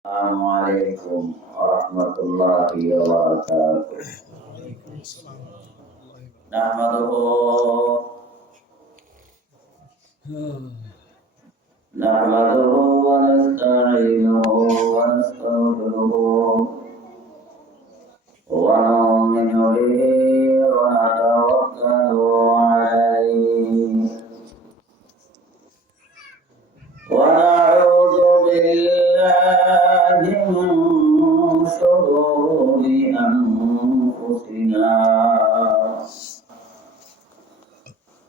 السلام عليكم ورحمة الله وبركاته. نحمده ونستعينه ونستغفره ونؤمن به ونتوكل عليه ونعوذ بالله من شرور أنفسنا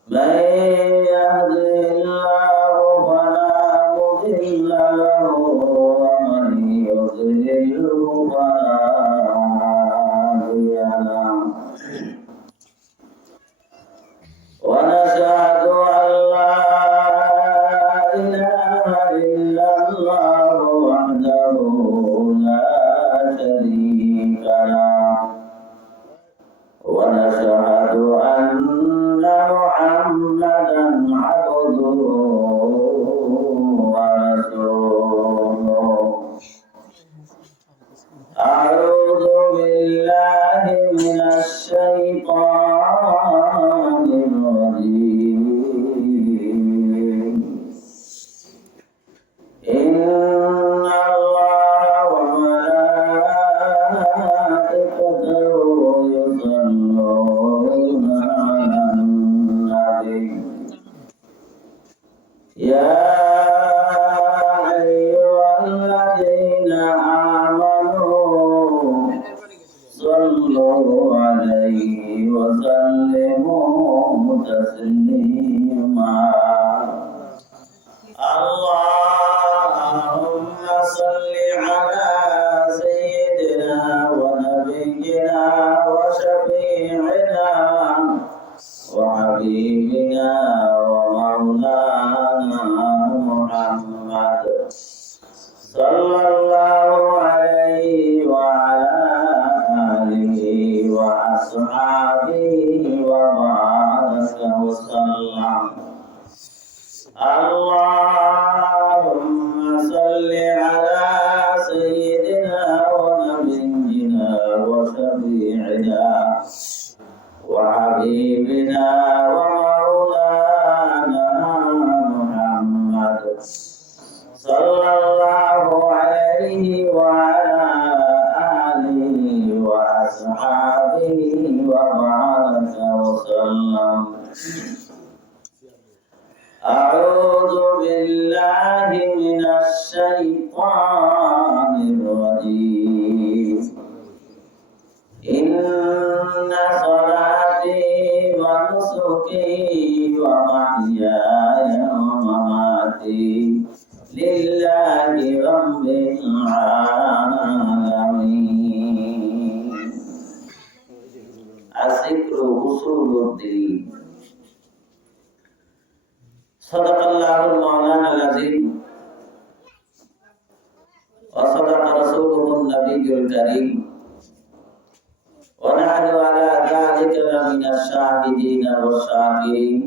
من يهده الله فلا مضل له ومن يضلله فلا هادي له ونشهد أن لا إله إلا الله وحده لا شريك له ونشهد أن محمدا عبده ورسوله أعوذ بالله من الشيطان الرجيم إن الله وملائكته يصلون على النبي يا أيها الذين آمنوا صلوا عليه وسلموا تسليما اللهم صل على سيدنا ونبينا وشفيعنا وحبيبنا ومولانا محمد صلى الله عليه وعلى آله وأصحابه وبارك وسلم اللهم صل على سيدنا ونبينا وشفيعنا وحبيبنا ومولانا محمد صلى الله عليه وعلى آله وأصحابه وبارك وسلم أعوذ بالله من الشيطان الرجيم إن صلاتي ونسكي ومحياي ومماتي لله رب العالمين الذكر أصول الدين صدق الله المولانا العظيم وصدق رسوله النبي الكريم ونحن على ذلك لمن الشاهدين والشاكرين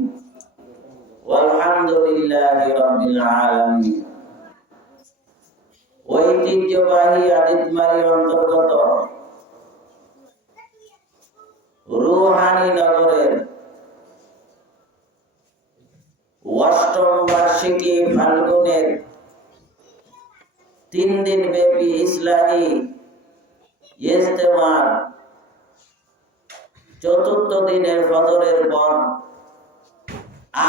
والحمد لله رب العالمين ঐতিহ্যবাহী আদিতমারি অন্তর্গত রুহানি নগরের অষ্টম বার্ষিকী ফাল্গুনের 3 দিন ব্যাপী ইসলামী ইজতেমার চতুর্থ দিনের ফজরের পর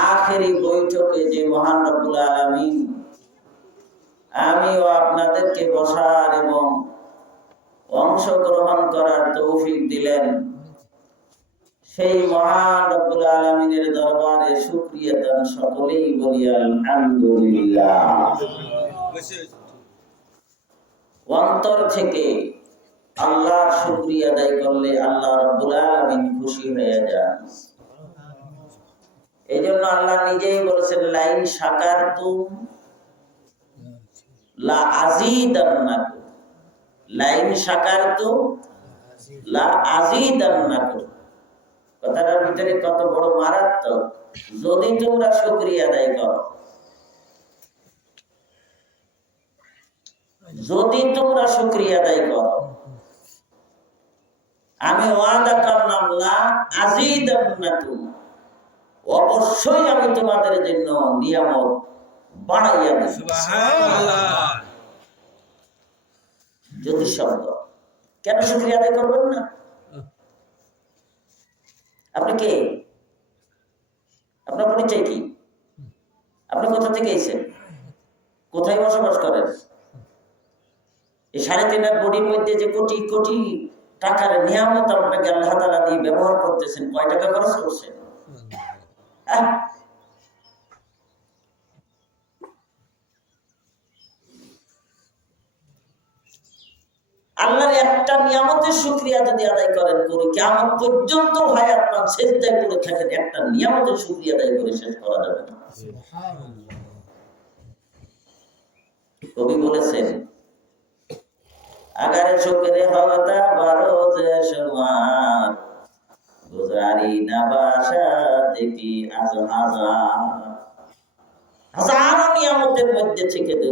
আখেরি বৈঠকে যে মহান রব্বুল আলামিন আমি ও আপনাদেরকে বসার এবং অংশগ্রহণ করার তৌফিক দিলেন সেই মহান রব্বুল আলামিনের দরবারে শুকরিয়া দান সকলেই বলি আলহামদুলিল্লাহ। অন্তর থেকে আল্লাহর শুকরিয়া আদায় করলে আল্লাহ রাব্বুল আলামিন খুশি হয়ে যান। এইজন্য আল্লাহ নিজেই বলেছেন লাইন শাকারতুম লা আযীদান্নাকুম, লাইন শাকারতুম লা আযীদান্নাকুম। কথাটার ভিতরে কত বড় মারাত্মক। যদি তোমরা শুকরিয়া আদায় করো যদি তোমরা শুকরিয়া আদায় করো, আমি ওয়াদা করলাম না আযীদান্নাকুম, অবশ্যই আমি তোমাদের জন্য নিয়ামত বাড়াইয়া দেব। সুবহানাল্লাহ। যদি শব্দ, কেন শুকরিয়া আদায় করবেন না? আপনি কে? আপনার পরিচয় কি? আপনি কোথা থেকে এসেছেন? কোথায় বসবাস করেন? এই 3.5 কোটির মধ্যে যে কোটি কোটি টাকার নিয়ামত আপনাকে আল্লাহ তাআলা দিয়ে ব্যবহার করতেছেন, কয় টাকা খরচ করছেন? আল্লাহর একটা নিয়ামতের শুকরিয়া যদি আদায় করেন, করে কিয়ামত পর্যন্ত হায়াত পান সিজদায় পড়ে থাকেন, একটা নিয়ামতের শুকরিয়া আদায় করে শেষ করা যাবে না। সুবহানাল্লাহ। কবি বলেছেন, আগার শুকরে হওয়াটা বারো যে সমান, গুজারি না বাসা দেখি আজ হাজার নিয়ামতের মধ্যে থেকে যদি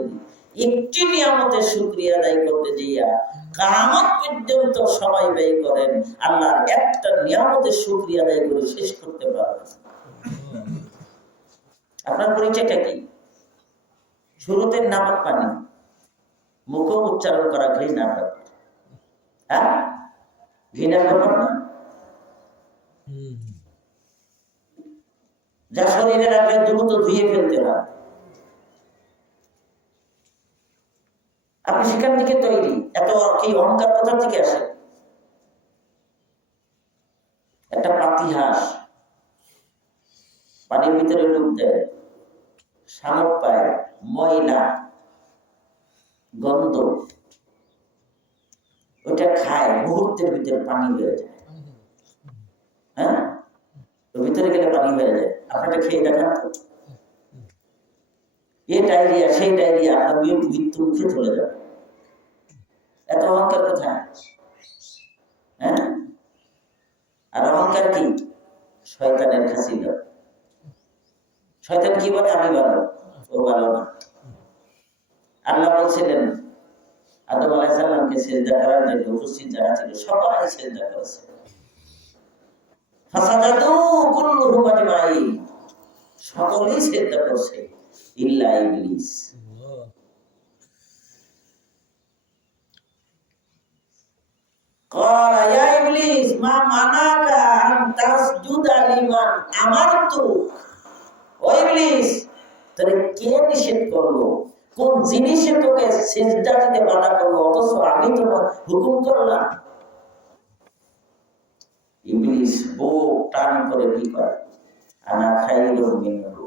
একটি নিয়ামতের শুকরিয়া আদায় করতে যাইয়া কিয়ামত পর্যন্ত সময় ব্যয় করেন, আল্লাহর একটা নিয়ামতের শুকরিয়া আদায় করে শেষ করতে পারবেন। আপনার পরিচয়টা কি? শুরুতে নামাজ পানি, মুখ উচ্চারণ করা ঘৃণার ব্যাপার। হ্যাঁ, ঘৃণার ব্যাপার না? যা শরীরে রাখলে দ্রুত ধুয়ে ফেলতে হয়। আপনি সেখান থেকে তৈরি। এত কি অহংকার কোথা থেকে আসে? একটা পাতিহাঁস পানির ভিতরে ডুব দেয়, শামুক পায়, ময়লা গন্ধ, ওটা খায়, মুহূর্তের ভিতরে পানি হয়ে যায়। হ্যাঁ, ওর ভিতরে গেলে পানি হয়ে যায়। আপনারা খেয়ে দেখান তো, এই ডায়রিয়া সেই ডায়রিয়া আপনার মৃত্যু মুখে চলে যাবে। এত অহংকার কোথায়? হ্যাঁ, আর অহংকার কি? শয়তানের খাসিল। শয়তান কি বলে? আমি ভালো, ও ভালো না। আল্লাহ বলছিলেন আদম আলাইহিস সালামকে সিজদা করার জন্য উপস্থিত যারা ছিল সবাই সিজদা করেছে। ফাসাদাতু কুল্লুহুম আজমাইন, সকলেই সিজদা করেছে ইল্লা ইবলিস। ক্বালা ইয়া ইবলিস মা মানাকা আন তাসজুদা লিমান আমারতু। ও ইবলিস, তোরে কে নিষেধ করলো? কোন জিনিসে তোকে সিজদা দিতে বাধা করলো, অথচ আমি তোমার হুকুম করলাম? ইবলিস বুক টান করে কি করে? আনা খাইরুম মিনহু,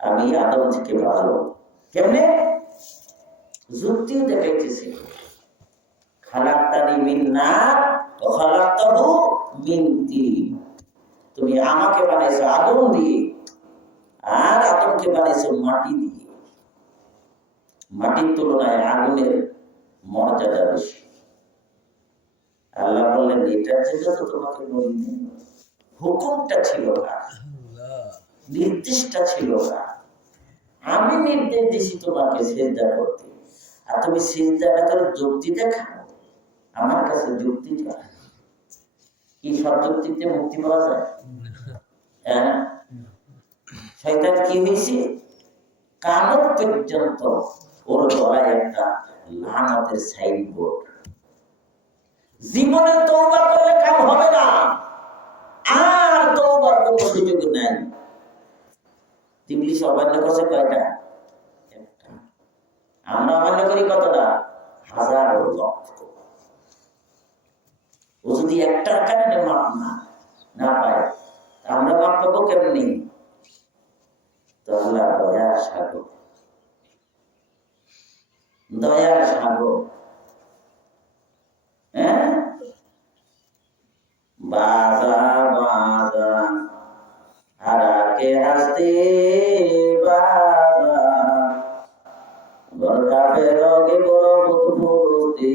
আমি আদম থেকে ভালো। কেমনে? যুক্তি দেখাইতেছে, খালাকতানি মিন নার ওয়া খালাকতাহু মিন তিন। তুমি আমাকে বানাইছো আগুন দিয়ে, আর আদমকে বানাইছো মাটি দিয়ে। মাটির তুলনায় আগুনের মর্যাদা বেশি। আল্লাহ বললেন এটার জন্য তো তোমাকে বলিনি, হুকুমটা ছিল না, নির্দেশটা ছিল না। আমি নির্দেশ দিছি তোমাকে সিজদা করতে, আর তুমি সিজদাটা করে যুক্তি দেখাও। আমার কাছে যুক্তিটা কি? সব যুক্তিতে মুক্তি পাওয়া যায়? হ্যাঁ, শয়তান কি হয়েছে? কিয়ামত পর্যন্ত ওর গলায় একটা লানাতের সাইনবোর্ড। জীবনে তওবা করলে কাম হবে না, আর তওবার কোনো সুযোগ নাই। ইবলিস অমান্য করছে কয়টা? একটা। আমরা অমান্য করি কতটা? হাজার লক্ষ। ও যদি একটার কারণে মাপ না পায়, আমরা মাপ পাবো কেমনি? তো আল্লাহ দয়ার সাগর, দয়ার সাগর। হ্যাঁ, বাজা বাজা হারাকে হাসতে বাজা, গলটা ফেরোকে বড় মুতফুতি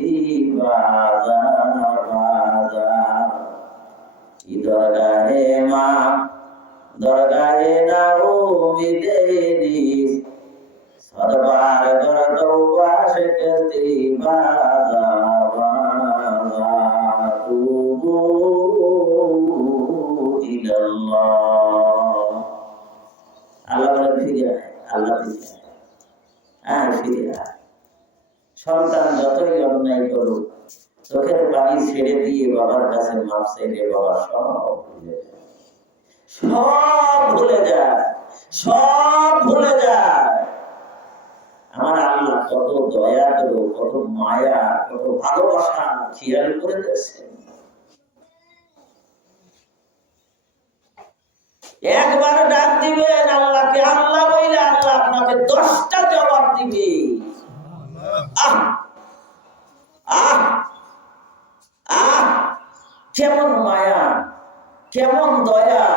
বাজা বাজা। কি দরগাহে মা দরগাহে না উমিদে দিস, সদবার গর তওবা ইস্তিগফারা তুবু ইলাল্লাহ। আল্লাহ বলে ফিরে আয়, আল্লাহ দিকে আয়, ফিরে আয়। সন্তান যতই অন্যায় করুক, চোখের পানি ছেড়ে দিয়ে বাবার কাছে মাপ চাইলে বাবা সব ভুলে যায়, সব ভুলে যায়, সব ভুলে যায়। আমার আল্লাহ কত দয়ালু, কত মায়া, কত ভালোবাসা খেয়াল করে দিয়েছেন। একবার ডাক দিবেন আল্লাহকে, আল্লাহ বইলে আল্লাহ আপনাকে 10টা জবাব দিবে। আহ আহ আহ, কেমন মায়া, কেমন দয়া,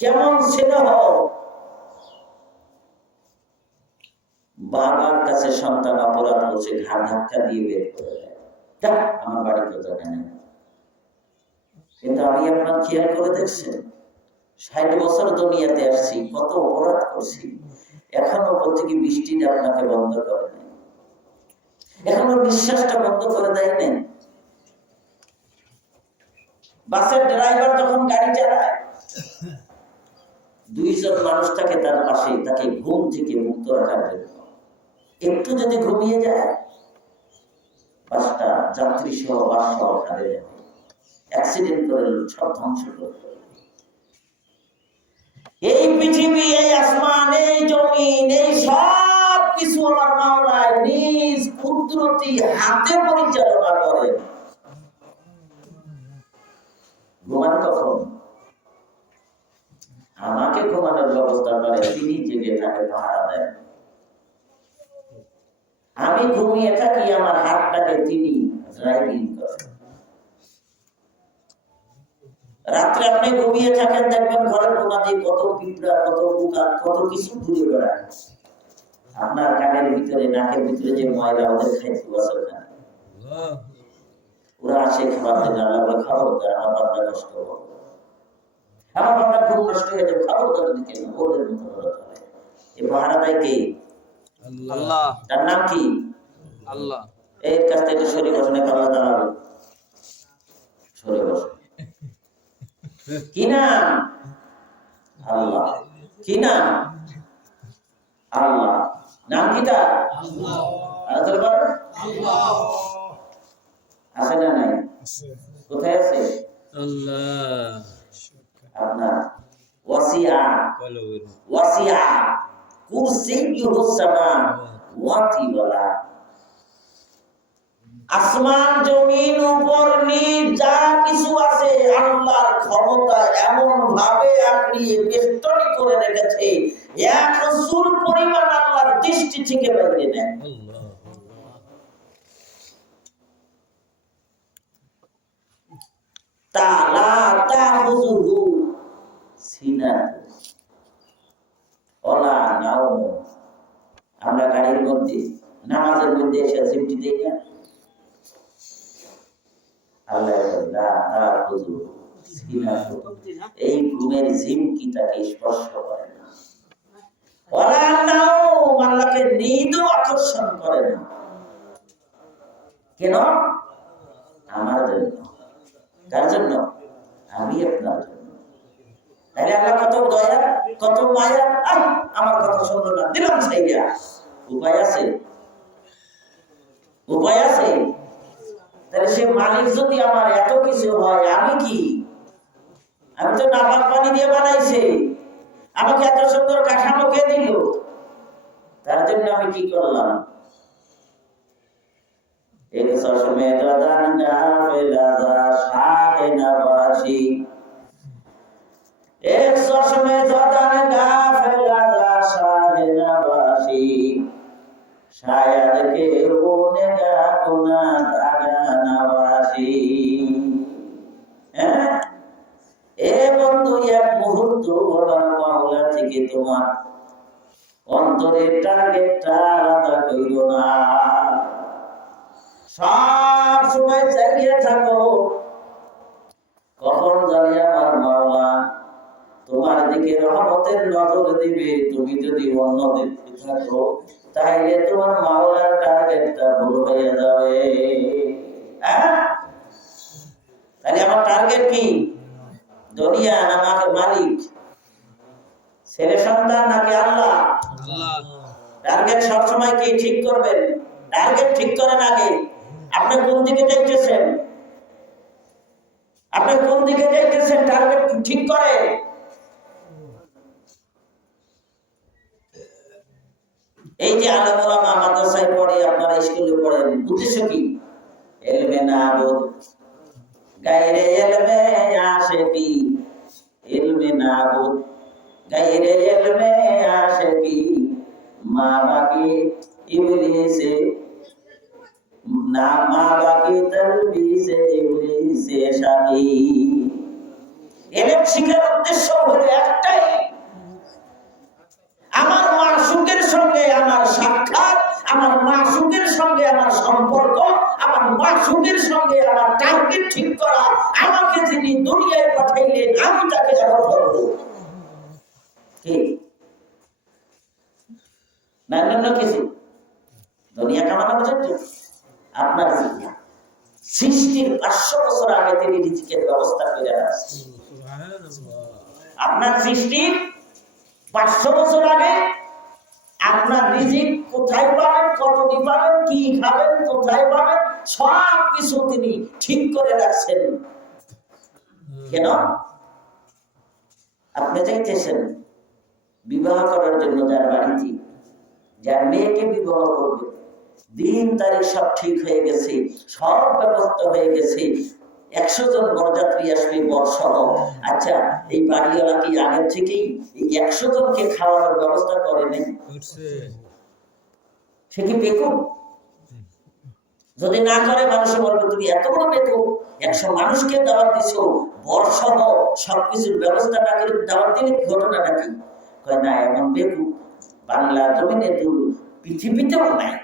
কেমন স্নেহ। বাবার কাছে সন্তান অপরাধ করছে, ঘাড় ধাক্কা দিয়ে বের করে দেয়, আমার বাড়িতে জায়গা নেই। কিন্তু আমি আপনার খেয়াল করে দেখছেন, 60 বছর দুনিয়াতে আসছি, কত অপরাধ করছি, এখনো উপর থেকে বৃষ্টিটা আপনাকে বন্ধ করে নেই, এখনো নিঃশ্বাসটা বন্ধ করে দেয় নেই। বাসের ড্রাইভার যখন গাড়ি চালায়, 2 জন মানুষ থাকে তার পাশে, তাকে ঘুম থেকে মুক্ত রাখার জন্য। একটু যদি ঘুমিয়ে যায়, বাসটা যাত্রী সহ বাস সহ খাবে যাবে, অ্যাক্সিডেন্ট করে সব ধ্বংস করে দেবে। এই পৃথিবী, এই আসমান, এই জমিন, এই সব কিছু আমার মাওলায় নিজ কুদরতি হাতে পরিচালনা করে। ঘুমান কখন? আমাকে ঘুমানোর ব্যবস্থা করে তিনি, জেগে থাকে, পাহারা দেন। আমি ঘুমিয়ে থাকি, আমার হাতটাকে তিনি ড্রাইভিং করেন। রাত্রে আপনি ঘুমিয়ে থাকেন, দেখবেন ঘরের কোনা দিয়ে কত পিঁপড়া, কত পোকা, কত কিছু ঘুরে বেড়ায়। আপনার কানের ভিতরে, নাকের ভিতরে যে ময়লা, ওদের খাইতে বসে ওখানে, ওরা আসে খাবার দেন। আল্লাহ খবরদার, আমার বাবা কষ্ট হবে, আমার বাবা খুব নষ্ট হয়ে যাবে, খবরদার দিকে না, ওদের মতো ওরা চলে। এই পাহারা দেয় কে? আল্লাহ। তার নাম কি? আল্লাহ। এর কাছ থেকে সরে বসে, পাল্লা দাঁড়াবে, সরে বসে। কি নাম? আল্লাহ। কি নাম? আল্লাহ। নাম কি তার? আল্লাহ। আছে না নাই? কোথায় আছে? আল্লাহ। আপনার ওয়াসিয়া, ওয়াসিয়া কুরসিয়ুহুস সামাওয়াতি ওয়াল আরদ। আসমান, জমিন, উপর নিচ যা কিছু আছে, আল্লাহর ক্ষমতা এমন ভাবে আঁকড়িয়ে বেষ্টনী করে রেখেছে, এক চুল পরিমাণ আল্লাহর দৃষ্টি থেকে বাইরে নেয়। তালা তাহুযুহু সিনাতুন ওয়ালা নাওম। আমরা গাড়ির মধ্যে, নামাজের মধ্যে এসে সিমটি দেই না, এই ঘুমের ঝিমকি তাকে স্পর্শ করে না, আল্লাহকে নিদও আকর্ষণ করে না। কেন? আমার জন্য। কার জন্য? আমি আপনার জন্য। তাহলে আল্লাহ কত দয়া, কত মায়া। আমার কথা শুনলো না, দিলাম সাইয়া। উপায় আছে? উপায় আছে? তাহলে সে মালিক যদি আমার এত কিছু হয়, আমি কি? আমি তো নাপাক পানি দিয়ে বানাইছে, আমাকে এত সুন্দর কাঠামো কে দিল? তার জন্য আমি কি করলাম? এক চশমে দাদান গাফেলা যা শাহে নবাসী, এক চশমে দাদান গাফেলা যা শাহে নবাসী, শায়দ কে বোনে গা কোনা দাগা নবাসী। হ্যাঁ, এ বন্ধু, এক মুহূর্ত আমার মাওলা থেকে তোমার অন্তরের টার্গেটটা আলাদা কইরো না। সব সময় চাইয়ে থাকো, কখন জানি আমার মাওলা তোমার দিকে রহমতের নজর দিবে। তুমি যদি অন্য দিকে থাকো তাহলে তোমার মাওলার টার্গেটটা ভুল হয়ে যাবে। তাহলে আমার টার্গেট কি? দুনিয়া না মালিক? ছেলে সন্তান নাকি আল্লাহ? টার্গেট সবসময় কি ঠিক করবেন? টার্গেট ঠিক করেন আগে। আপনি কোন দিকে যাইতেছেন? আপনি কোন দিকে যাইতেছেন টার্গেট ঠিক করে। এই যে আলেম ওলামা মাদ্রাসায় পড়ে, আপনারা স্কুলে পড়েন, উদ্দেশ্য কি? ইলমে নাবুদ গায়রে ইলমে আশিকি, ইলমে নাবুদ গায়রে ইলমে আশিকি, মা বাকি ইবলিসে না মা বাকি তালবিসে ইবলিসে শাকি। ইলম শিখার উদ্দেশ্য হলো একটাই, আমার মাশূকের সঙ্গে আমার সাক্ষাৎ, আমার মাশূকের সঙ্গে আমার সম্পর্ক, আমার মাশূকের সঙ্গে আমার টার্গেট ঠিক করা। আমাকে যিনি দুনিয়ায় পাঠাইলেন আমি তাকে যেন ধরব। কি না না কিছু দুনিয়া কামানোর জন্য আপনার সৃষ্টির 500 বছর আগে তিনি রিজিকের ব্যবস্থা করে রাখছেন। আপনার সৃষ্টির 500 বছর আগে আপনার রিজিক কোথায় পাবেন, কতটি পাবেন, কি খাবেন, কোথায় পাবেন, সব কিছু তিনি ঠিক করে রাখছেন। কেন? আপনি চাইতেছেন বিবাহ করার জন্য, যার বাড়িতে যার মেয়েকে বিবাহ করবে, দিন তারিখ সব ঠিক হয়ে গেছে, সব ব্যবস্থা হয়ে গেছে, 100 জন বরযাত্রী আসবে বর্ষহ। আচ্ছা, এই বাড়িওয়ালা কি আগের থেকেই এই 100 জনকে খাওয়ানোর ব্যবস্থা করে নেই? সে কি বেকুব? যদি না করে মানুষ বলবে তুমি এত বড় বেকুব, 100 মানুষকে দাওয়াত দিছো, বর্ষহ সবকিছুর ব্যবস্থা না করে দাওয়াত দিলে ঘটনাটা কি? কয় না, এমন বেকুব বাংলা জমিনে পৃথিবীতেও নাই।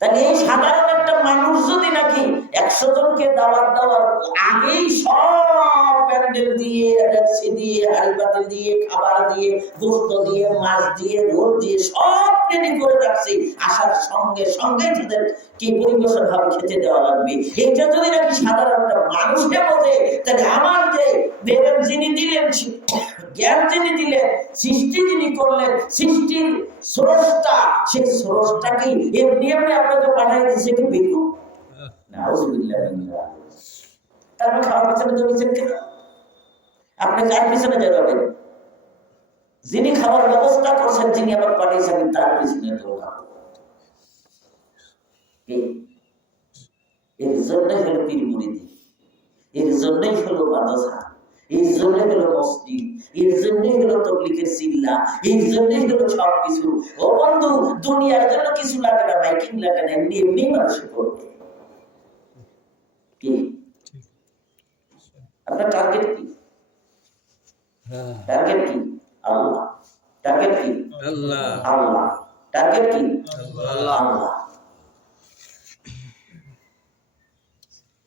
তাহলে এই সাধারণ একটা মানুষ যদি নাকি 100 জনকে দাওয়াত দেওয়ার আগেই সব প্যান্ডেল দিয়ে, ট্যাক্সি দিয়ে, হাড়ি পাতিল দিয়ে, খাবার দিয়ে, গোশত দিয়ে, মাছ দিয়ে, রোল দিয়ে সব রেডি করে রাখছি, আসার সঙ্গে সঙ্গে তাদের কি পরিবেশন ভাবে খেতে দেওয়া লাগবে, এটা যদি নাকি সাধারণ একটা মানুষকে বোঝে, তাহলে আমার যে দেবেন যিনি দিলেন, জ্ঞান যিনি দিলেন, সৃষ্টি যিনি করলেন, সৃষ্টির স্রষ্টা, সেই স্রষ্টা কি এমনি এমনি আপনাকে পাঠাই দিচ্ছে কি বেকুব? নাউযুবিল্লাহ। তারপর খাওয়ার পিছনে দৌড়েছেন কেন? আপনি কার পিছনে যাবেন? যিনি খাবার ব্যবস্থা করছেন, যিনি আবার পাঠিয়েছেন, তার পিছনে দৌড়াবো। এর জন্যই হলো পীর মুরিদি, এর জন্যই হলো মাদ্রাসা, এর জন্যই হলো মসজিদ, এর জন্যই হলো তাবলীগের চিল্লা, এর জন্যই হলো সবকিছু। ও বন্ধু, দুনিয়ার জন্য কিছু লাগে না, মাইকিং লাগে না, এমনি এমনি মানুষ করবে। কি আপনার টার্গেট কি? টার্গেট কি? আল্লাহ। টার্গেট কি? আল্লাহ। আল্লাহ। টার্গেট কি? আল্লাহ। আল্লাহ।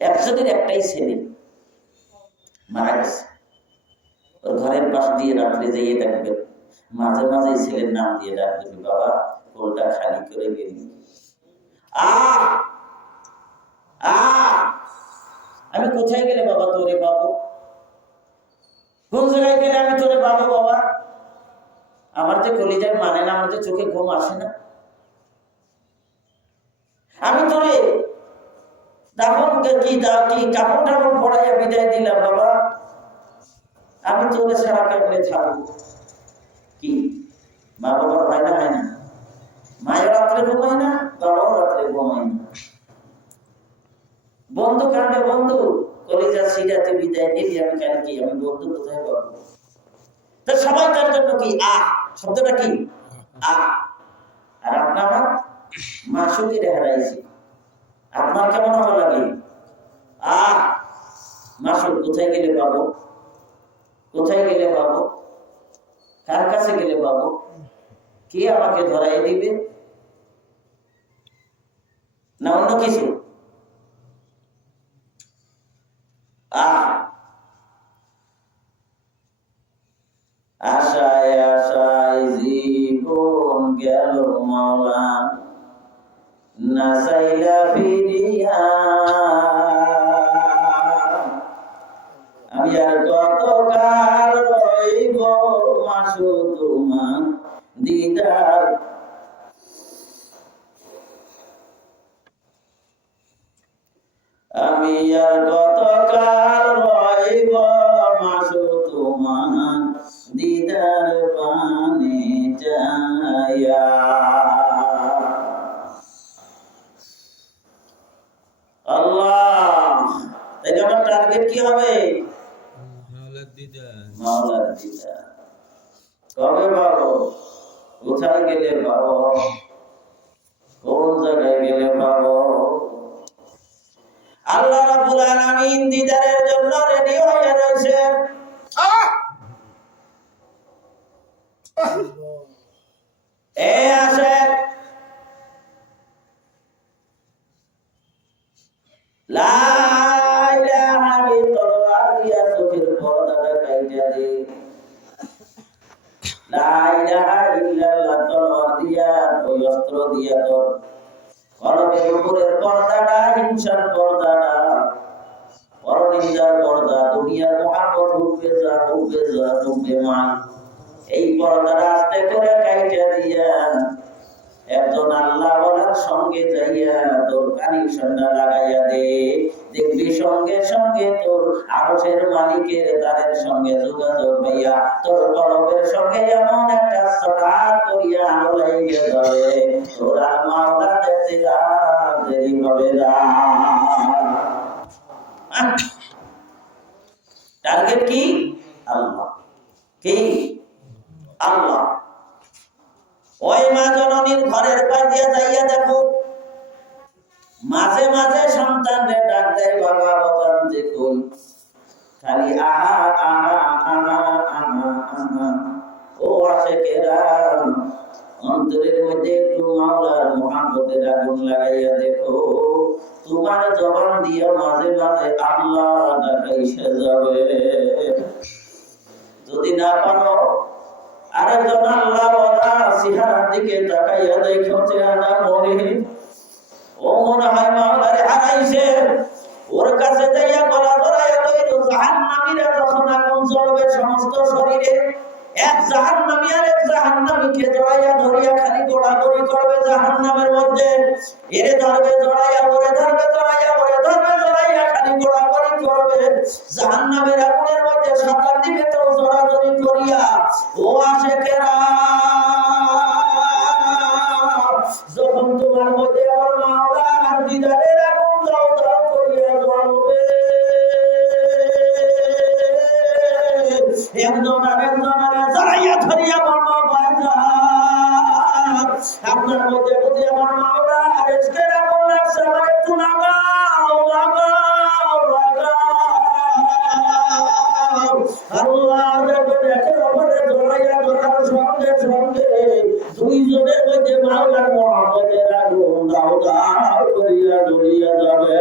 একজনের একটাই ছেলে মারা গেছে, ওর ঘরের পাশ দিয়ে রাত্রে যাইয়ে ডাকবেন, মাঝে মাঝে ছেলের নাম দিয়ে ডাকবেন, বাবা কোলটা খালি করে গেলি, আমি কোথায় গেলে বাবা তোরে পাবো? কোন জায়গায় গেলে আমি তোরে পাবো বাবা? আমার যে কলিজার মানে না, আমার যে চোখে ঘুম আসে না। আমি তোরে কাপড় টাপড় পড়াইয়া বিদায় দিলাম বাবা, আমি তোরে সারা কেমনে থাকবো? কি মা বাবার হয় না? হয় না? মায়ের রাত্রে ঘুমায় না, বাবাও রাত্রে ঘুমায় না। বন্ধু কান্দে, বন্ধু কলিজা সিরাতে বিদায় নিবি, আমি কেন কি, আমি বন্ধু কোথায় পাবো? তো সবাই তার জন্য কি শব্দটা কি? আর আপনার মাসুকের হারাইছি, আপনার কেমন হওয়া লাগে? মাসুক কোথায় গেলে পাবো? কোথায় গেলে পাবো? কার কাছে গেলে পাবো? কে আমাকে ধরাই দিবে? না অন্য কিছু? আশায় আশায় জীবন গেল মাওলা, না চাইলা ফিরিয়া। আমি আর কতকাল রইব মাসু তোমার দিদার। আমি আর কতকাল রইব মাসু তোমার দিদার পানে যাইয়া। আল্লাহ, তাহলে আমার টার্গেট কি হবে? মাওলার দিদার। মাওলার দিদার কবে পাবো? কোথায় গেলে পাবো? কোন জায়গায় গেলে পাবো? আল্লাহ রাব্বুল আলামিন দিদারের জন্য রেডি হয়ে রয়েছে। এ আসে লা ইলাহা ইল্লাল্লাহ দিয়া চোখের পর্দাটা কাইটা দে। লা ইলাহা ইল্লাল্লাহ তলোয়ার দিয়া, ওই অস্ত্র দিয়া তোর কলবের উপরের পর্দাটা, হিংসার পর্দাটা, পরনিন্দার পর্দা, দুনিয়ার মহাপত ঢুকবে যা, ঢুকবে যা, ঢুকবে মান, এই পর্দাটা আস্তে করে কাইটা দিয়া একজন আল্লাহওয়ালার সঙ্গে যাইয়া তোর কানেকশনটা লাগাইয়া দে। দেখবি সঙ্গে সঙ্গে তোর আরশের মালিকের তারের সঙ্গে যোগাযোগ হইয়া তোর কলবের সঙ্গে এমন একটা সটার করিয়া আলো লাগিয়ে যাবে, তোর আর মাওলা দেখতে আর দেরি হবে না। টার্গেট কি? আল্লাহ। কি? আল্লাহ। ওই মা জননীর ঘরের পাশে যাইয়া দেখো, মাঝে মাঝে সন্তানরে ডাক দেয় বাবা বাবা, যে কই, খালি আহা আহা আহা আহা আহা। ও আশিকেরা, অন্তরের মধ্যে একটু মাওলার মুহাব্বতের আগুন লাগাইয়া দেখো, তোমার জবান দিয়ে মাঝে মাঝে আল্লাহ ডাকাইসে যাবে। যদি না পারো, আরেকজন আল্লাহওয়ালা চেহারার দিকে তাকাইয়া দেখো, চেহারা মনে, ও মনে হয় মাওলারে হারাইছে। ওর কাছে যাইয়া গলা ধরাইয়া লইল। জাহান্নামীরা যখন আগুন জ্বলবে সমস্ত শরীরে, এক জাহান্নামী আর এক জাহান্নামীকে জড়াইয়া ধরিয়া খালি গোড়াগড়ি করবে জাহান্নামের মধ্যে। এরে ধরবে জড়াইয়া, ওরে ধরবে জড়াইয়া, ওরে ধরবে জড়াইয়া, খালি গোড়াগড়ি করবে জাহান্নামের আগুনের মধ্যে। সাঁতার দিবে তো জড়াজড়ি করিয়া। ও আশিকেরা, যখন তোমার মধ্যে আমার মাওলার দিদারের আগুন দাও দাও করিয়া জ্বলবে, একজন আরেকজনের জড়াইয়া ধরিয়া বলবো, ভাইজান আপনার মধ্যে যদি আমার মাওলা আজকের আগুন লাগছে, আমার একটু লাগাও লাগাও লাগাও। আল্লাহ যখন একের অপরে জড়াইয়া ধরার সঙ্গে সঙ্গে দুইজনের মধ্যে মাওলার মুহাব্বতের আগুন দাও দাও করিয়া জ্বলিয়া যাবে।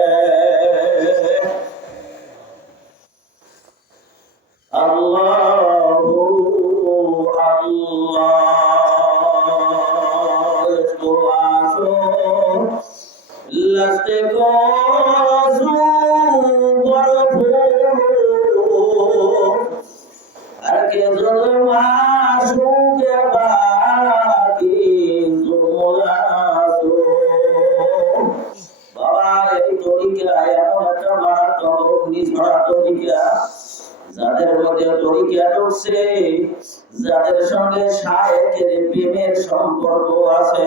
আল্লাহু আল্লাহ, একটু আসো লাস্টে গজু বড় আর কে যত মাসুকে বাকি জোলাসো। বাবা, এই তরিকা এমন একটা মারাত্মক অগ্নিঝরা তরিকা, যাদের মধ্যে তরিকা ঢুকছে, যাদের সঙ্গে শায়েকের প্রেমের সম্পর্ক আছে,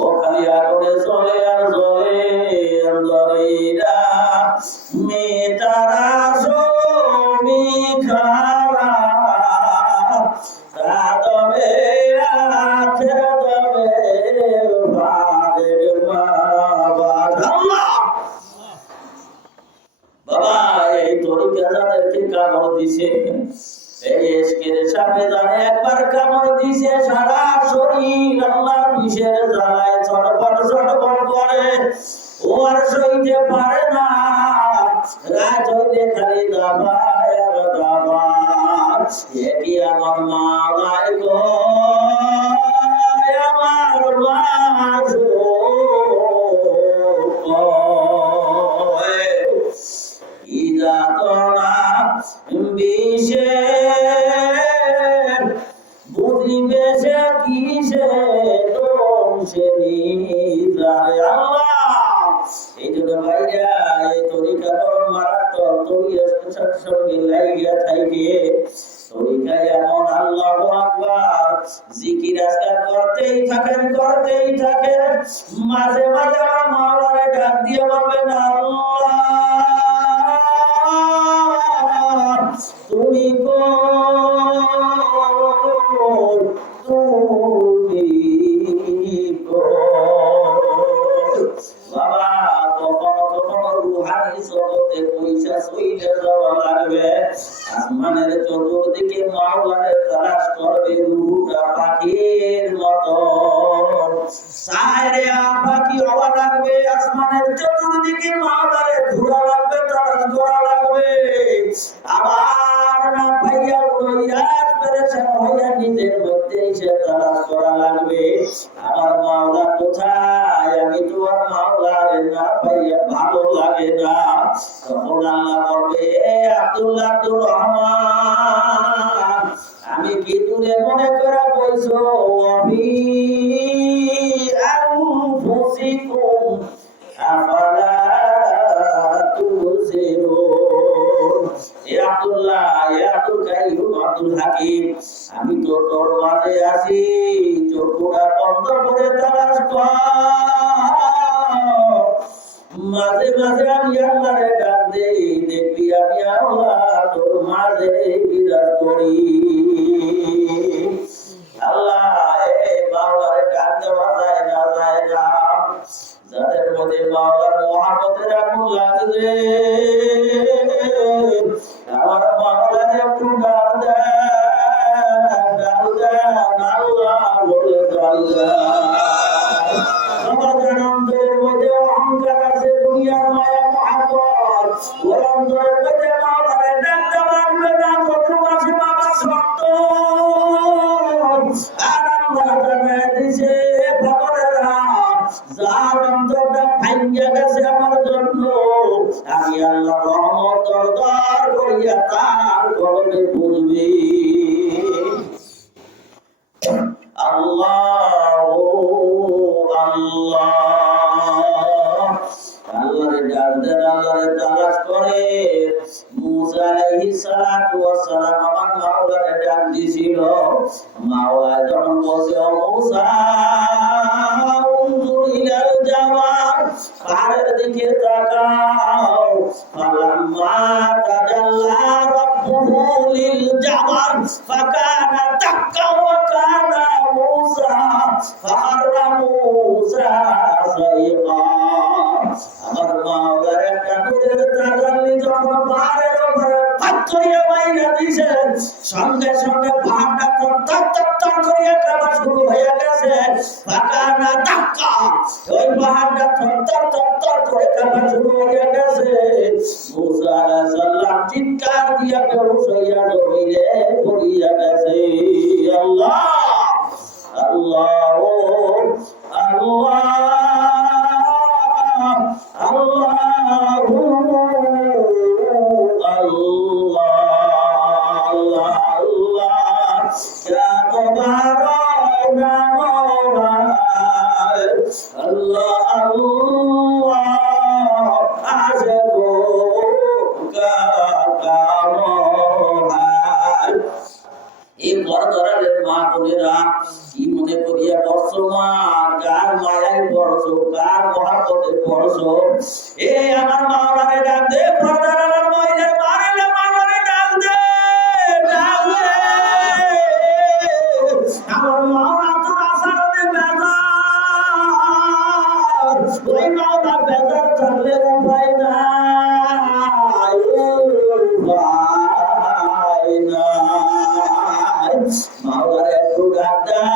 ও খালি আগুনে জ্বলে আর জ্বলে। জলেরা মেটারা শ্রমিকারা সাদবে আখের দবে ভারে বাবা। বাবা, এই তরিকা যাদেরকে কামড় দিছে, এই এশকের সাপে জানে একবার কামড় দিছে, সারা শরীর আল্লাহ বিষের জ্বালায় ছটফট ছটফট করে। ও আর সইতে পারে না, রাত হইলে খালি দাবায় আর দাবায়। একই আমার মাওলাই গো আমার ইজাতনা বিশে বুঝিবে সে কিসে দোষে নিজারে আল্লাহ। এই জন্য ভাইরা এই তরিকা বড় মারাত্মক, তরিকার সঙ্গে লাগিয়া থাকে। তরিকায় এমন আল্লাহু আকবার জিকির আজকার করতেই থাকেন মাঝে মাঝে আমার মাওলারে ডাক দিয়ে বলবেন আল্লাহ তুমি কোন, তুমি কোন। বাবা কখনো কখনো রুহানি জগতে পয়সা সইলে যাওয়া লাগবে, আসমানের চতুর্দিকে মাওলারে তালাশ করবে রুহুটা পাখির মতো সায়রে পাখি হওয়া লাগবে, আসমানের চতুর্দিকে মাওলারে ঘোরা লাগবে, তালাশ করা লাগবে। আবার না পাইয়া নৈরাশ পেরেশান হইয়া নিজের মধ্যে এসে তালাশ করা লাগবে, আমার মাওলা কোথায়, আমি তোমার মাওলারে না পাইয়া ভালো লাগে না। তখন আল্লাহ বলবে আব্দুর রহমান আমি কি দূরে মনে করে বলছো আমি আনফুসিকুম আফালা তুবসিরুন। এ আব্দুল্লাহ, এ আব্দুল কাইয়ুম, আব্দুল হাকিম, আমি তো তোর মাঝে আছি, চোখটা বন্ধ করে তালাশ কর। মাঝে মাঝে আমি আল্লাহরে ডাক দেই, দেখবি আমি আল্লাহ তোর মাঝে বিরাজ করি। আল্লাহ এই মাওলারে ডাক দেওয়া যায় না যাদের মধ্যে মাওলার মহব্বতের আগুন লাগবে, আমার মাওলারে একটু ডাক দেন আল্লাহ বলে ডাক দেন। আমার অন্তরের মধ্যে অহংকার আছে, দুনিয়ার মায়া মহব্বত, ওর অন্তরের মধ্যে মাওলারে ডাকতে পারবে না, প্রথম আছে বাবা সত্য। আর আল্লাহ জানায় দিছে ভগবানেরা যার অন্তরটা ভাঙিয়া গেছে আমার জন্য, আমি আল্লাহ রহমত দরকার করিয়া তার কবরে বুঝবি। আল্লাহ আল্লাহরে ডাক দেন, আল্লাহরে তালাশ করে। মুসা আলাইহিস সালাতু ওয়াস সালাম আমার মাওলারে ডাক দিছিল, মাওলা যখন বলছে ও মুসা উনজুর ইলাল জামাল, পাহাড়ের দিকে তাকাও। ফালাম্মা তাজাল্লা রাব্বুহু লিল জামাল ফাকানা দাক্কা ওয়া কানা মুসা ফাহাররা মুসা সাইকা। আমার মাওলার একটা নূরের তাজাল্লি যখন পাহাড়ের উপরে ফাট করিয়া বাইরা দিছে, সঙ্গে সঙ্গে পাহাড়টা তর করিয়া কাঁপা শুরু হয়ে গেছে। ফাকানা দাক্কা, ওই পাহাড়টা তর করে কাঁপা শুরু হয়ে গেছে। মুসা আলাইহিস সালাম চিৎকার দিয়া বেহুশ হইয়া জমিনে পড়িয়া গেছে। আল্লাহ আল্লাহ আল্লাহ কি মনে করিয়া পড়ছো মা, কার মায়ায় পড়ছো, কার মহাব্বতে পড়ছো। এ আমার মাওলারে ডাক দে, পর্দার মহিলার মারে মাওলারে ডাক দে, ডাক দে। আমার মাওলা তোর আসারতে বেজার, ওই মাওলা বেজার থাকলে উপায় নাই, উপায় নাই। মাওলারে একটু ডাক দাও,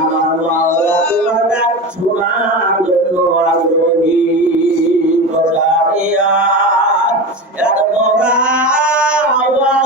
আমার মাওলা তোমার ডাক শোনার জন্য আগ্রহী। বসারিয়া এত বড় আওয়াজ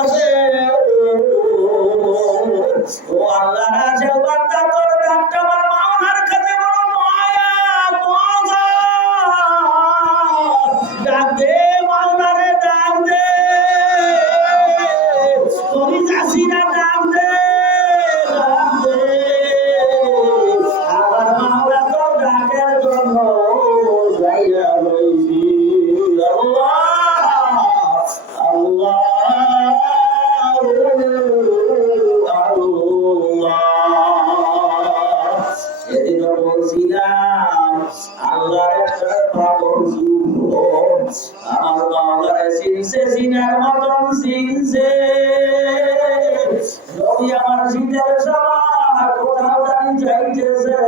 বলছিলাম আল্লাহর একটা পাগল যুবক আমার মাওলারে চিনছে, চিনার মতন চিনছে। নবী আমার শীতের সময় কোথাও জানি যাইতেছে,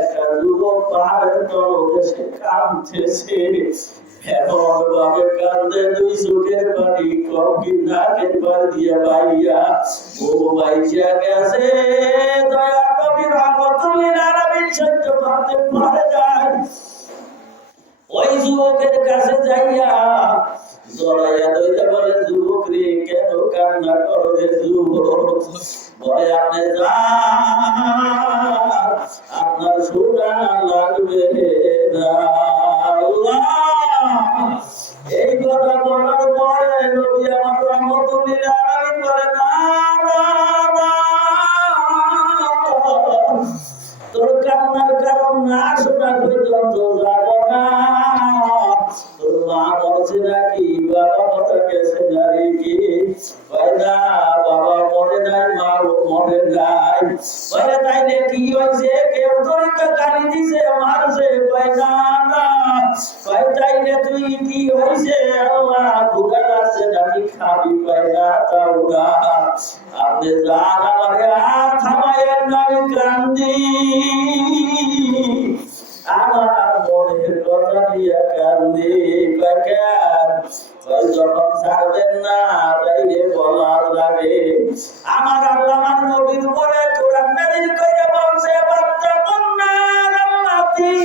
একটা যুবক পাহাড়ের তলদেশে কাঁদতেছে। এমন ভাবে কান্দে দুই চোখের পানি কমকি নাকের পার দিয়া বাইয়া ও বাইয়া গেছে। দয়ার নবী রহমাতুল্লিল আলামিন সহ্য করতে পারে নাই। ওই যুবকের কাছে যাইয়া জড়াইয়া ধরে বলে, যুবক রে কেন কান্না করো রে যুবক? বলে, আপনি যান, আপনার সোনা লাগবে না। এই কথা বলার পরে নবী আমার রহমাতুল্লিল আলামিন বলে, না না না, তোর কান্নার কারণ না শোনা পর্যন্ত যাব না। তোর মা বলছে নাকি বাবা মারা গেছে নাকি? না, বাবা মরে নাই, মা মরে নাই। তাইলে কি হয়েছে? কেউ তোর গালি দিছে, মারছে? না না। তাইলে তুই কি হয়েছে? আল্লাহ ক্ষুধা লাগছে নাকি খাবি? না, তাও না। আপনি যান, আমারে আর থামাইয়ের নামে কান্দি, আমার মনের কথা দিয়ে কান্দি। যখন ছাড়বেন না তাইলে বলার লাগে। আমার আল্লাহ আমার নবীর উপরে কোরআন নাযিল করে বলছে, বাচ্চা কন্যার আল্লাতি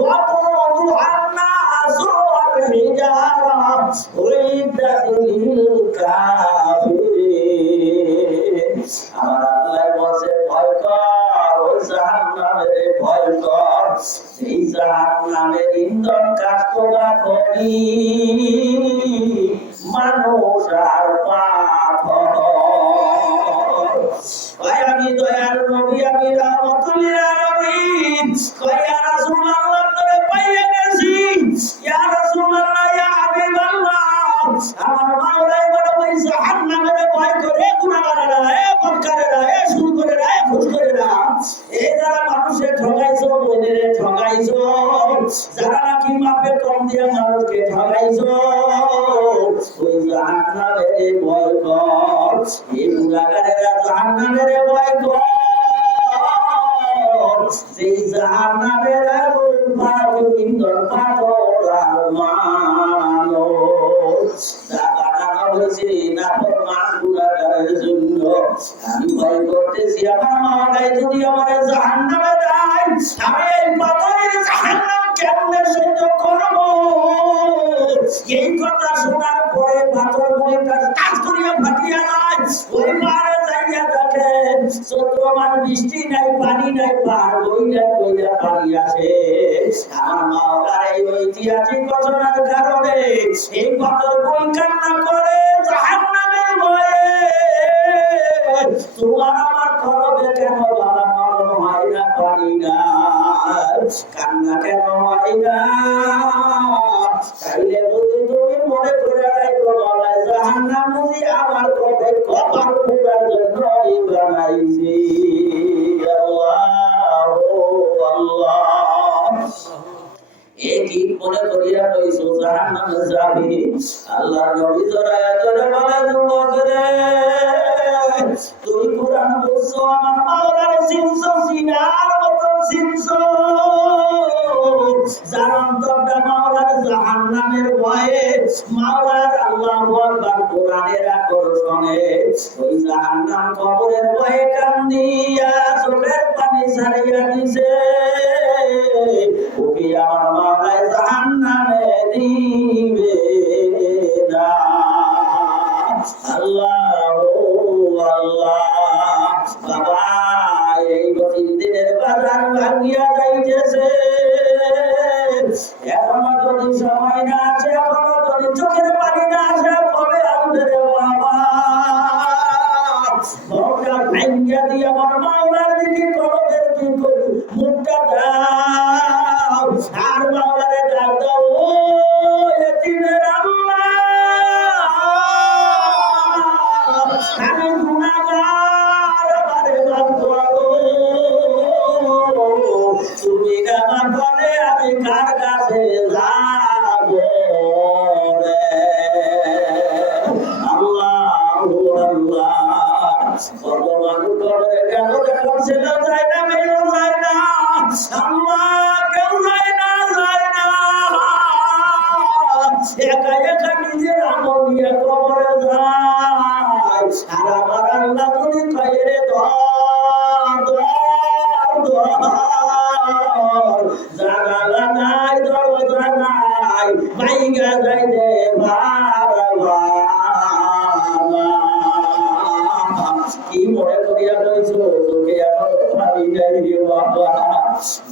ওয়াকুদুহা আন-নাস ওয়াল হিজারা উইদ্দাত লিল কাফিরিন। আমার আল্লাহ বলছে, ভয় কর ওই জাহান্নামের, ভয় কর। এই জাহান্নামের ইন্ধন কাঠখোলা খনি, মানুষ আর পাথর। আমি দয়ার নবী, আমি রহমাতুল্লিল আলামিন। ইয়া রাসূলুল্লাহ, তোরে পাইয়া গেছি। ইয়া রাসূলুল্লাহ, ইয়া হাবিবাল্লাহ, আমার মাওলাই বড় ওই জাহান্নামের ভয় করে গুনাহগারেরা, বদকারেরা, সুদ করেরা, ঘুষ করেরা, এই যারা মানুষের ঠকাইছো, বইনেরে ঠকাইছো, যারা নাকি মাপে কম দিয়ে মানুষকে ঠকাইছো, ওই জাহান্নামের ভয় কর। এই গুনাহগারেরা জাহান্নামের ভয় কর। সেই জাহান্নামের আগুন পাবে ইন্ধন পাথর আর মানুষ। যা বানানো হয়েছে নাফরমান গুনাহগারের জন্য। আমি ভয় করতেছি আমার মাওলাই যদি আমার জাহান্নামে দেয়, আমি এই পাথরের জাহান্নাম কেমনে সহ্য করব? এই কথা শোনার পরে পাথর গুলিটা টাচ করিয়া ফাটিয়া যায়। ওই মারে যাইয়া দেখেন চন্দ্রমান বৃষ্টি নাই, পানি নাই, পাহাড় বইয়া বইয়া পানি আসে। আমার মাওলার এই ঐতিহাসিক ঘটনার কারণে এই পাথর বই কান্না করে জাহান্নামের ভয়ে। তোমার আমার কলবে কেন বাবা নরম হয় না? পানি না, কান্না কেন হয় না? তাইলে বুঝি তুমি মনে করে রাখো, জাহান্নাম বুঝি আমার কবে কপাল পোড়ার জন্যই বানাইছি। আল্লাহ আল্লাহ, একই মনে করিয়া কইছো জাহান্নামে যাবি। আল্লাহর নবী জড়ায়া ধরে বলে, যুবক রে, তুই কোরআন বলছো, আমার মাওলার চিনছো, চিনার মতো চিনছো। যার অন্তরটা মাওলার জাহান্নামের ভয়ে, মাওলার আল্লাহু আকবার কোরআনের আকর্ষণে, ওই জাহান্নাম কবরের ভয়ে কান্দিয়া চোখের পানি ছাড়িয়া দিছে। ওকে আমার মাওলায় জাহান্নামে দিবে না। আল্লাহ আল্লাহ। বাবা, এই 3 দিনের বাজার ভাঙিয়া যাইতেছে। এখনো যদি সময় না আছে, এখনো যদি চোখের পানি না আসে, কবে আসবে রে বাবা? মুখটা ভাঙিয়া দিয়ে আমার মাওলার দিকে কলবের দিকে মুখটা দাও, আর মাওলারে ডাক দাও, ও এতিমের আল্লাহ, আমি গুনাহগার, আমারে মাফ করো।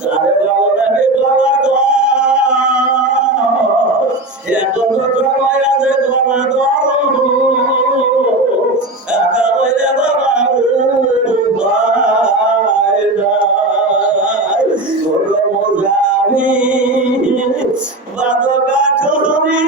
যারে ভালো লাগে গলা ধর, এখনো সময় আছে গলা ধর। টাকা হইলে বাবা উপায় নাই, কোনো মোজামি বাদকা ঠুরি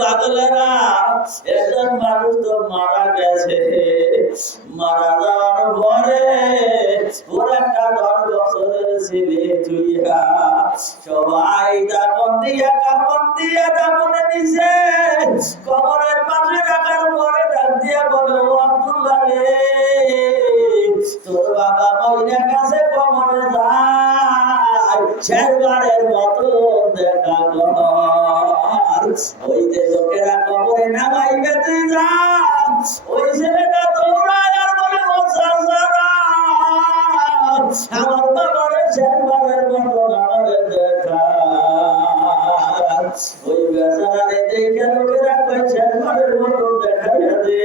পাগলেরা, একজন মানুষ তো মারা গেছে, মারা যাওয়ার পরে ওর একটা 10 বছরের ছেলে তুইয়া সবাই দাপন দিয়া কাপড় দিয়া দাপনে দিছে। কবরের পাশে রাখার পরে ডাক দিয়া বলে, ও আব্দুল্লাহ রে, তোর বাবা মহিলা কাছে কবরে যায়, শেষবারের মতো দেখা কর। ওই যে লোকেরা কবরে নামাইবে তুই যা, ওই ছেলেটা দৌড়ায় আর বলে, ও চাচারা, আমার বাবার শেষবারের মতো আমারে দেখা। ওই বেচারারে দেখে লোকেরা কয়, শেষবারের মতো দেখাইয়া দে।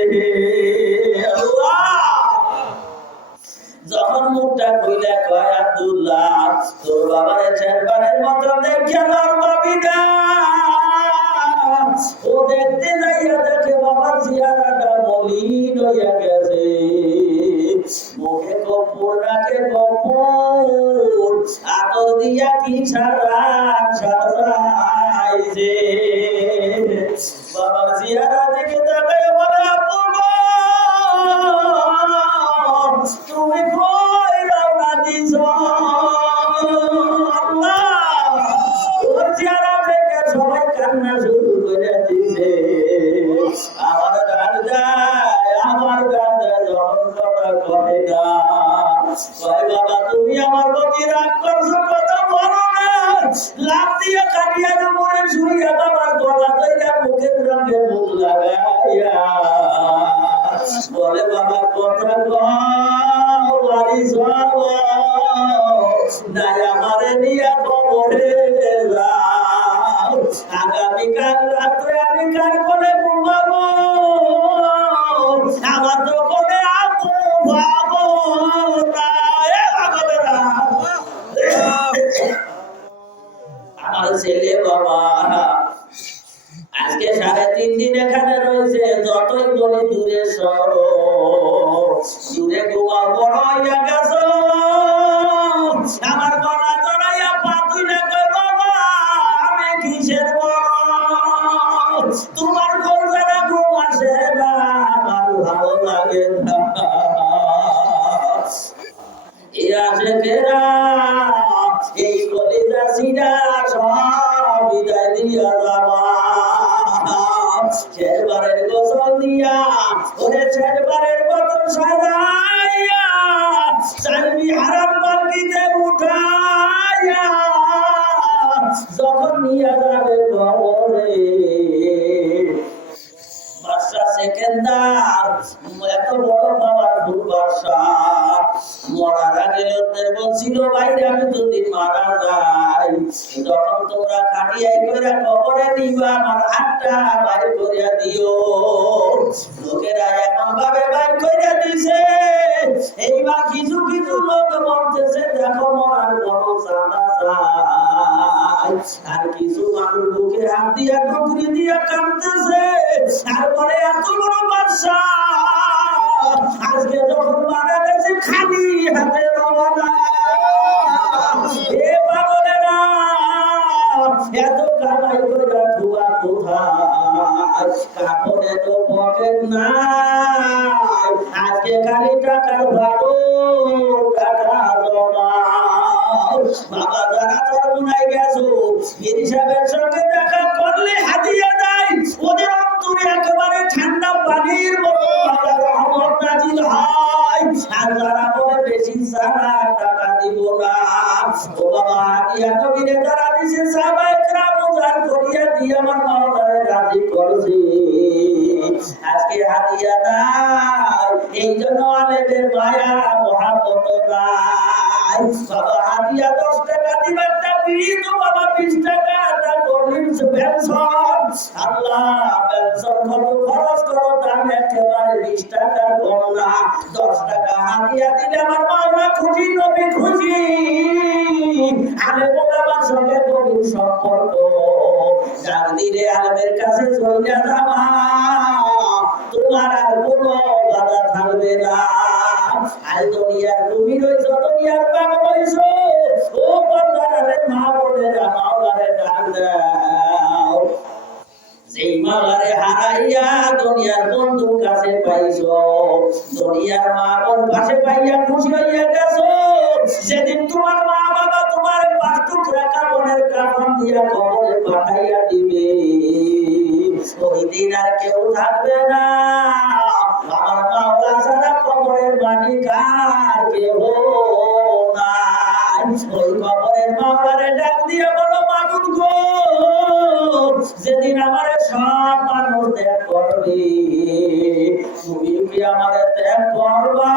যখন মুখটা খুলে কয়, আব্দুল্লাহ, তোর বাবার শেষবারের মতো দেখে আর পাবি না। ও দেখতে যাইয়া দেখে বাবার চেহারাটা মলিন হইয়া গেছে, মুখে কপুর, নাকে কপুর, আতর দিয়া কি ছাড়া সাজাইছে। বাবার চেহারা দেখে তাকায় বলে, আব্দুল্লাহ, তুমি কই রওনা দিছ? ওর চেহারা দেখে সবাই কান্না শুরু করে দিছে। আমার গান যায়, আমার গান যায়, যখন কথা কয় না, কয় বাবা তুমি আমার প্রতি রাগ করছো, কথা বলো না। লাভ দিয়ে কাটিয়ার উপরে শুইয়া বাবার গলা ধইরা মুখের রঙে মুখ লাগাইয়া বলে, বাবা কথা কও, বাড়ি চলো, নাই আমারে নিয়া কবরে যাও। আগামীকাল রাত্রে আমি কার কোলে ঘুমাবো, আমার তো কোলে আপু ভাবো না। আমার ছেলে বাবা আজকে 3.5 দিন এখানে রয়েছে, যতই বলি দূরে সরো, দূরে ঘুমাও, বড় হইয়া গেছো। আমার গলা জড়াইয়া পা তুলে কই, বাবা আমি কিসের বড়, তোমার ঘর যারা ঘুম আসে না, আমার ভালো লাগে না। এই আশেকেরা, এই কলিজা সিরা সব বিদায় দিয়া যাবা। শেষবারের গোসল দিয়া, ওরে শেষবারের মতো সাজাইয়া, চারবি হারাম বালতিতে উঠাইয়া যখন নিয়ে যাবে কবরে, বাদশা সেকেন্দার এত বড় পাওয়ারফুল বাদশা মরার আগে লোকদের বলছিল, ভাইরে আমি যদি মারা যাই, যখন তোমরা খাটিয়াই কইরা কবরে নিবা, আমার হাতটা বাইর করিয়া দিও। লোকেরা এমন ভাবে বাইর করিয়া দিছে, এইবার কিছু কিছু লোক বলতেছে, দেখো মরার বড় চাঁদা চাই, আর কিছু মানুষ বুকে হাত দিয়া টুকরি দিয়া কাঁদতেছে। তারপরে এত বড় বাদশা আজকে যখন মারা গেছে, খালি হাতে রওনা। এ পাগলেরা, এত কামাই করে ধোয়া কোথায়, কাপড়ে তো পকেট নাই, আজকে খালি টাকার ভালো, টাকা জমা। বাবা যারা চরমুনায় গেছো, পীর সাহেবের সঙ্গে দেখা করলে হাদিয়া দেয়, ওদের অন্তরে একেবারে ঠান্ডা পানির মতো রহমত নাজিল হয়। আর যারা বলে বেশি সারা টাকা দিব না, ও বাবা হাদিয়া নবীর দ্বারা দিছে সাহাবায়ে কেরাম উজাড় করিয়া দিয়ে আমার মাওলারে রাজি করছি। আজকে হাদিয়া নাই, এই জন্য আলেমের মায়া মহাব্বত নাই। বাবা হাদিয়া 10 টাকা দিবেন না, বিড়ি তো বাবা 20 টাকা না করলেন পেনশন। আল্লাহ পেনশন খরচ করো, দাম একেবারে 20 টাকার কম না। 10 টাকা হাদিয়া দিলে আমার মাওলা খুশি, নবী খুশি। আলেম ওলামার সঙ্গে গভীর সম্পর্ক, যার দিলে আলেমের কাছে চলে যাবা তোমার আর কোনো বাধা থাকবে না। আজ দুনিয়ার তুমি রইছো, দুনিয়ার পাগল হইছো। ও পর্দারের মা বোনেরা, মাওলারে ডাক দাও। যেই মাওলারে হারাইয়া দুনিয়ার বন্ধুর কাছে পাইছো, দুনিয়ার মা বোন পাশে পাইয়া খুশি হইয়া গেছো, সেদিন তোমার মা বাবা তোমার 5 টুকরা কাপড়ের কাফন দিয়া কবরে পাঠাইয়া দিবে। ওই দিন আর কেউ থাকবে না, আমার মাওলা ছাড়া কবরের মালিক আর কেউ নাই। ওই কবরের মাওলারে ডাক দিয়ে বলো, মাবুদ গো, যেদিন আমার সব মানুষ ত্যাগ করবে, তুমি কি আমারে ত্যাগ করবা?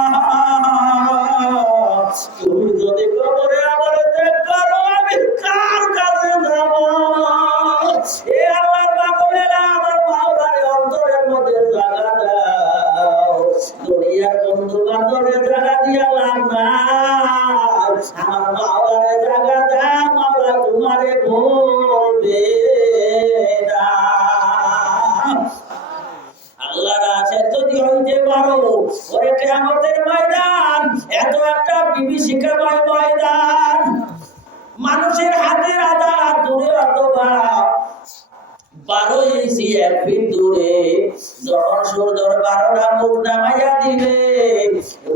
তুমি যদি কবরে আমারে ত্যাগ করো, আমি কার কাছে যাব? এ আমার পাগলেরা, আমার মাওলারে অন্তরের মধ্যে জায়গা দাও। দুনিয়ার বন্ধু বান্ধবের জায়গা দিয়া লাভ নাই, আমার মাওলারে জায়গা দাও। মাওলা তোমারে বলবে না। আল্লাহর আশা যদি হইতে পারো, ওরে কিয়ামতের ময়দান এত একটা বিভীষিকাময় ময়দান, মানুষের হাতের আধা দূরে অথবা 12 ইঞ্চি 1 ফিট দূরে যখন সূর্যের 12টা মুখ নামাইয়া দিবে,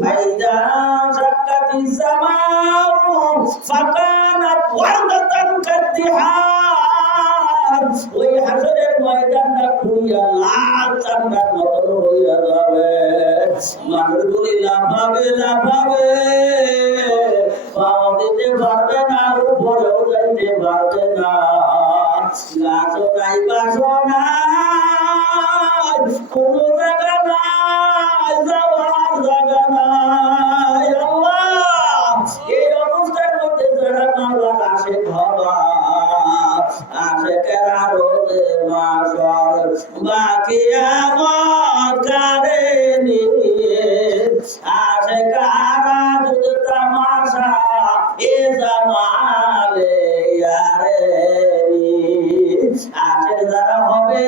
ভাইজান সাক্কাতিস সামাউ ফাকানাত ওয়ারদাতান কাদ্দিহার, ওই হাসরের ময়দানটা খুইয়া লাল চামড়ার মতো হইয়া যাবে। মানুষগুলি লাফাবে লাফাবে, পাও দিতে পারবে না, উপরেও যাইতে পারবে না। গাছও নাই, বাসও নাই, কোনো জায়গা নাই, যাওয়ার জায়গা নাই। আল্লাহ, এই অবস্থার মধ্যে যারা মাওলার আশিক হবা, আশিকের আরোজে মাশর বাকিয়ামত কারে নিয়ে, আশিকারা দুধ তামাশা এ জামালে ইয়ারে। আশেক যারা হবে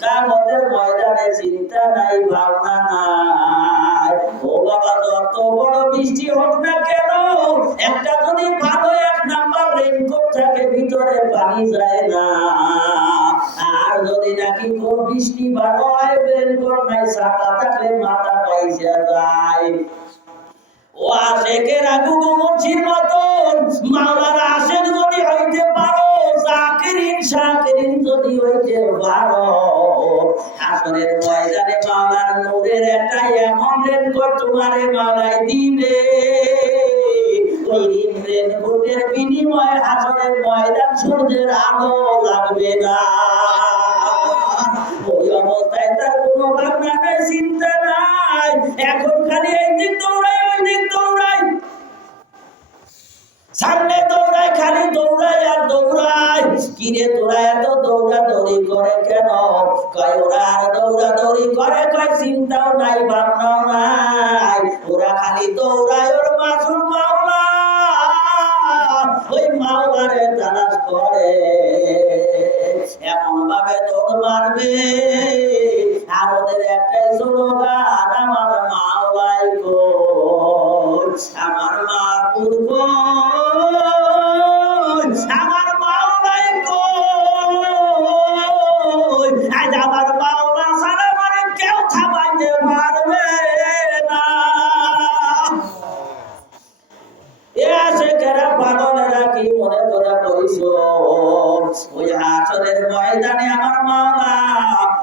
কিয়ামতের ময়দানে চিন্তা নাই, ভাবনা নাই। ও বাবা, যত বড় বৃষ্টি হোক না কেন, একটা যদি ভালো 1 নাম্বার রেইনকোট থাকে, ভিতরে পানি যায় না। আর যদি নাকি কোন বৃষ্টি ভালো হয়, রেইনকোট নাই, ছাতা থাকলে মাথা পাইসা যায়। ও আশেকের আগু মুছির মতন মাওলার আশেক যদি হইতে পারো, জাকিরিন শাকিরিন যদি হইতে পারো, হাসরের ময়দানে মাওলার নূরের একটা এমন রেইনকোট তোমারে মাওলাই দিবে, ওই রেইনকোটের বিনিময়ে হাসরের ময়দান সূর্যের আলো লাগবে না। ওই অবস্থায় তার কোনো ভাবনা নাই, চিন্তা নাই, এখন খালি এই দিক দৌড়াই, ওই দিক দৌড়াই, সামনে দৌড়াই, খালি দৌড়াই আর দৌড়াই। কিরে তোরা এত দৌড়াদৌড়ি করে কেন? কয় ওরা আর দৌড়াদৌড়ি করে, কয় চিন্তাও নাই, ভাবনাও নাই, ওরা খালি দৌড়ায় ওর মাসুর মাওলা, ওই মাওলারে তালাশ করে। এমন ভাবে দৌড় মারবে, আর ওদের একটাই স্লোগান, আমার মাওলাই কই, আমার মাহবুব কই, আমার মাওলাই কই। আজ আমার মাওলা ছাড়া মানে কেউ থামাইতে পারবে না। পাগলেরা কি মনে করে কইছো, ওই হাসরের ময়দানে আমার মাওলা